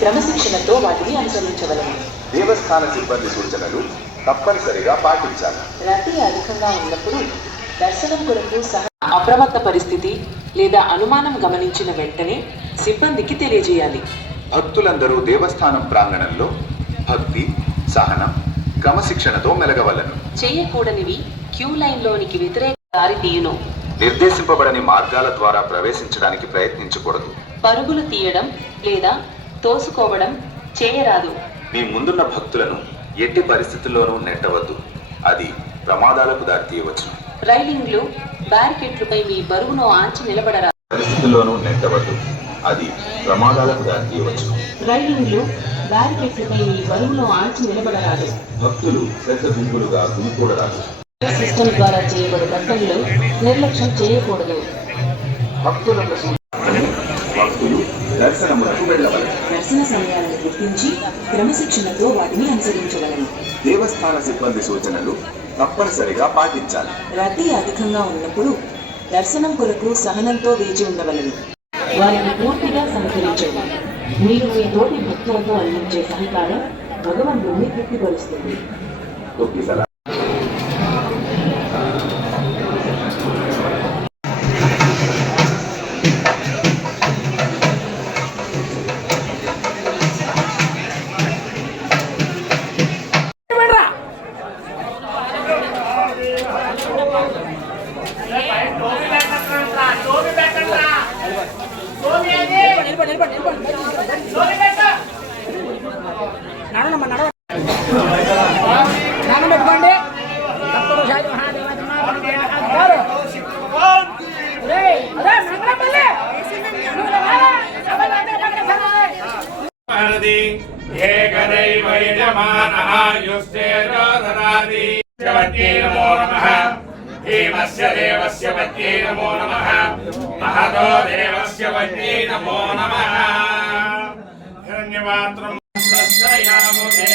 క్రమశిక్షణతో వాటిని అనుసరించవలెను. దేవస్థాన సిబ్బంది సూచనలు తప్పనిసరిగా పాటించాలి. రద్దీ అధికంగా ఉన్నప్పుడు దర్శనం కొరకు సహ అప్రమత్త పరిస్థితి లేదా అనుమానం గమనించిన వెంటనే సిబ్బందికి తెలియజేయాలి. భక్తులందరూ దేవస్థానం ప్రాంగణంలో భక్తి సహనం క్రమశిక్షణతో మెలగవలను. చేయకూడనివి క్యూ లైన్లోనికి వ్యతిరేక దారి తీయును. నిర్దేశింపబడని మార్గాల ద్వారా ప్రవేశించడానికి ప్రయత్నించకూడదు. పరుగులు తీయడం లేదా తోసుకోవడం చేయరాదు. మీ ముందున్న భక్తులను ఎట్టి పరిస్థితుల్లోనూ నెట్టవద్దు. అది ప్రమాదాలకు దారితీయవచ్చు రైలింగ్లు బ్యారికెట్లపై మీ బరువును ఆంచి నిలబడరాదు పరిస్థితుల్లోనూ నెట్టవద్దు. అది ప్రమాదాలకు దారితీయవచ్చు రైలింగ్లు బ్యారికెట్లపై మీ బరువును ఆంచి నిలబడరాదు. భక్తులు పెద్ద గుంపులుగా గుమికూడరాదు. సిస్టమ్ ద్వారా చేయబడే దర్శనలు నిర్లక్ష్యం చేయకూడదు. భక్తులు దర్శన సమయాలను గుర్తించి క్రమశిక్షణతో వాటిని అనుసరించగలను దేవస్థాన సిబ్బంది సూచనలు తప్పనిసరిగా పాటించాలి. రద్దీ అధికంగా ఉన్నప్పుడు దర్శనం కొరకు సహనంతో వేచి ఉండవలను. వారిని పూర్తిగా సహకరించండి. మీరు మీ తోటి భక్తులతో అందించే సహకారం భగవంతుడిని తృప్తిపరుస్తుంది. भारति एकदैव यजमानः युष्टेजोधरादि पत्यै नमो नमः भीमस्य देवस्य पत्यै नमो नमः महतो देवस्य पत्यै नमो नमः हिरण्यपात्रम् तस्यामो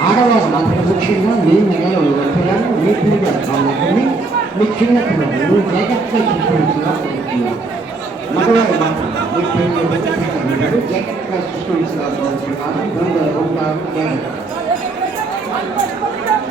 ఆడవారు మాత్రం ముఖ్యంగా మీ నెలలో వస్తువులను మీ పూజ కావాలని మీ చిన్న పిల్లలు జాగ్రత్తగా చూసుకోవాల్సిన కోరుతున్నాను మగవారు మాత్రం మీ పిల్లలు జాగ్రత్తగా చూసుకోవాల్సిన కోరుతున్నాను